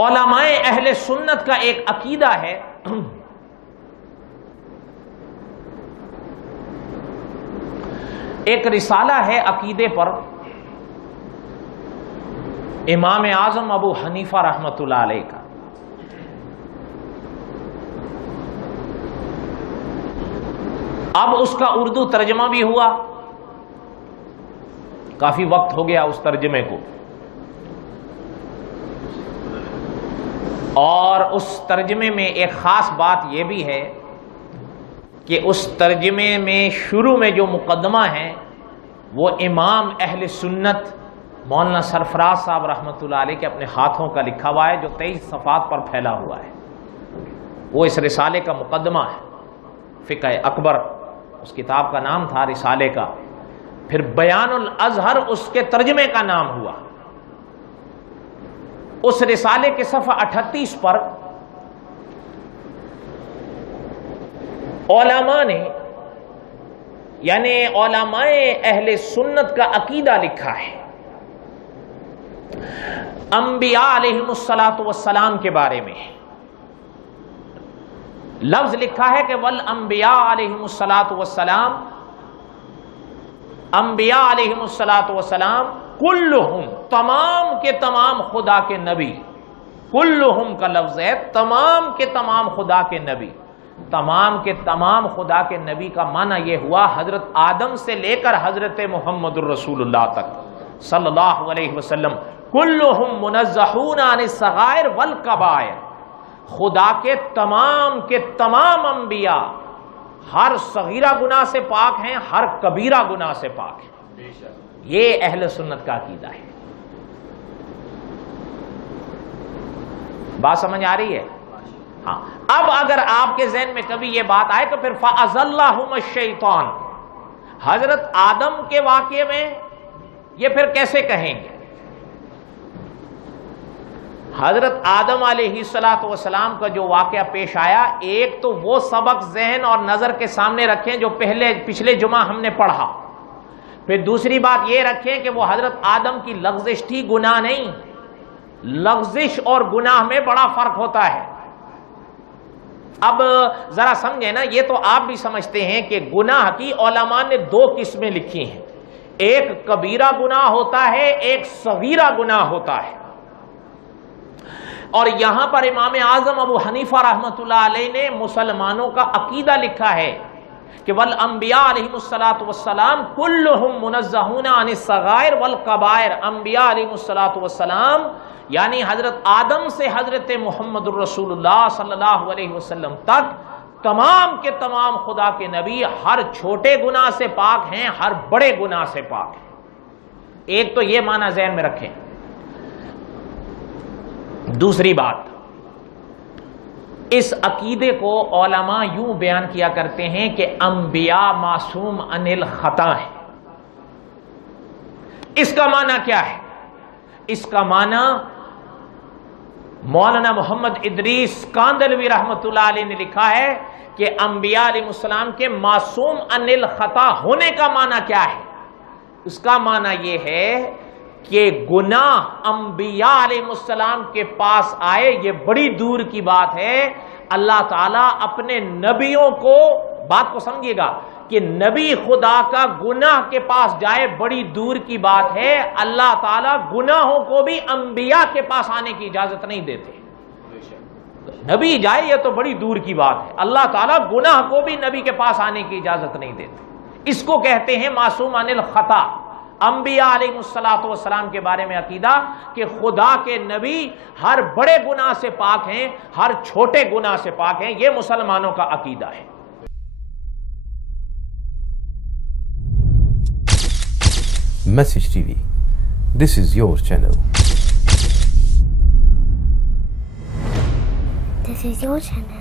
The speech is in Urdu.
علماء اہل سنت کا ایک عقیدہ ہے ایک رسالہ ہے عقیدے پر امام اعظم ابو حنیفہ رحمۃ اللہ علیہ کا. اب اس کا اردو ترجمہ بھی ہوا، کافی وقت ہو گیا اس ترجمے کو، اور اس ترجمے میں ایک خاص بات یہ بھی ہے کہ اس ترجمے میں شروع میں جو مقدمہ ہے وہ امام اہل سنت مولانا سرفراز صاحب رحمۃ اللہ علیہ کے اپنے ہاتھوں کا لکھا ہوا ہے، جو 23 صفحات پر پھیلا ہوا ہے. وہ اس رسالے کا مقدمہ ہے، فقہ اکبر اس کتاب کا نام تھا رسالے کا. پھر بیان الازہر اس کے ترجمے کا نام ہوا. اس رسالے کے صفحہ 38 پر علماء نے، یعنی علماء اہل سنت کا عقیدہ لکھا ہے انبیاء علیہم الصلاۃ والسلام کے بارے میں. لفظ لکھا ہے کہ والانبیاء علیہم الصلاۃ والسلام، انبیاء علیہم الصلاۃ والسلام کلہم، تمام کے تمام خدا کے نبی. کلہم کا لفظ ہے تمام کے تمام خدا کے نبی. تمام کے تمام خدا کے نبی کا معنی یہ ہوا حضرت آدم سے لے کر حضرت محمد الرسول اللہ تک صلی اللہ علیہ وسلم. کلہم منزہون عن الصغائر والکبائر، خدا کے تمام انبیاء ہر صغیرہ گناہ سے پاک ہیں، ہر کبیرہ گناہ سے پاک ہیں. یہ اہل سنت کا عقیدہ ہے. بات سمجھ آ رہی ہے؟ ہاں. اب اگر آپ کے ذہن میں کبھی یہ بات آئے تو پھر فَأَزَلَّهُمَ الشَّيْطَانُ، حضرت آدم کے واقعے میں یہ پھر کیسے کہیں گے؟ حضرت آدم علیہ السلام کا جو واقعہ پیش آیا، ایک تو وہ سبق ذہن اور نظر کے سامنے رکھیں جو پچھلے جمعہ ہم نے پڑھا. پھر دوسری بات یہ رکھیں کہ وہ حضرت آدم کی لغزش تھی، گناہ نہیں. لغزش اور گناہ میں بڑا فرق ہوتا ہے. اب ذرا سمجھیں نا، یہ تو آپ بھی سمجھتے ہیں کہ گناہ کی علماء نے 2 قسمیں لکھی ہیں. ایک کبیرہ گناہ ہوتا ہے، ایک صغیرہ گناہ ہوتا ہے. اور یہاں پر امام اعظم ابو حنیفہ رحمۃ اللہ علیہ نے مسلمانوں کا عقیدہ لکھا ہے کہ والانبیاء علیہم الصلاۃ والسلام کلہم منزہون عن الصغائر والکبائر. انبیاء علیہم الصلاۃ والسلام یعنی حضرت آدم سے حضرت محمد الرسول اللہ صلی اللہ علیہ وسلم تک تمام کے تمام خدا کے نبی ہر چھوٹے گناہ سے پاک ہیں، ہر بڑے گناہ سے پاک ہیں. ایک تو یہ معنی ذہن میں رکھیں. دوسری بات، اس عقیدے کو علماء یوں بیان کیا کرتے ہیں کہ انبیاء معصوم عن الخطا ہیں. اس کا معنی کیا ہے؟ اس کا معنی مولانا محمد ادریس کاندلوی رحمۃ اللہ علیہ نے لکھا ہے کہ انبیاء علیہ السلام کے معصوم عن الخطا ہونے کا معنی کیا ہے؟ اس کا معنی یہ ہے کہ گناہ انبیاء علیہ السلام کے پاس آئے یہ بڑی دور کی بات ہے. اللہ تعالیٰ اپنے نبیوں کو، بات کو سمجھیے گا، کہ نبی خدا کا گناہ کے پاس جائے بڑی دور کی بات ہے. اللہ تعالیٰ گناہوں کو بھی انبیاء کے پاس آنے کی اجازت نہیں دیتے. نبی جائے یہ تو بڑی دور کی بات ہے، اللہ تعالیٰ گناہ کو بھی نبی کے پاس آنے کی اجازت نہیں دیتے. اس کو کہتے ہیں معصوم عن الخطا. انبیاء علیہ الصلاۃ والسلام کے بارے میں عقیدہ کہ خدا کے نبی ہر بڑے گناہ سے پاک ہیں، ہر چھوٹے گناہ سے پاک ہیں. یہ مسلمانوں کا عقیدہ ہے. Message TV. This is your channel. This is your channel.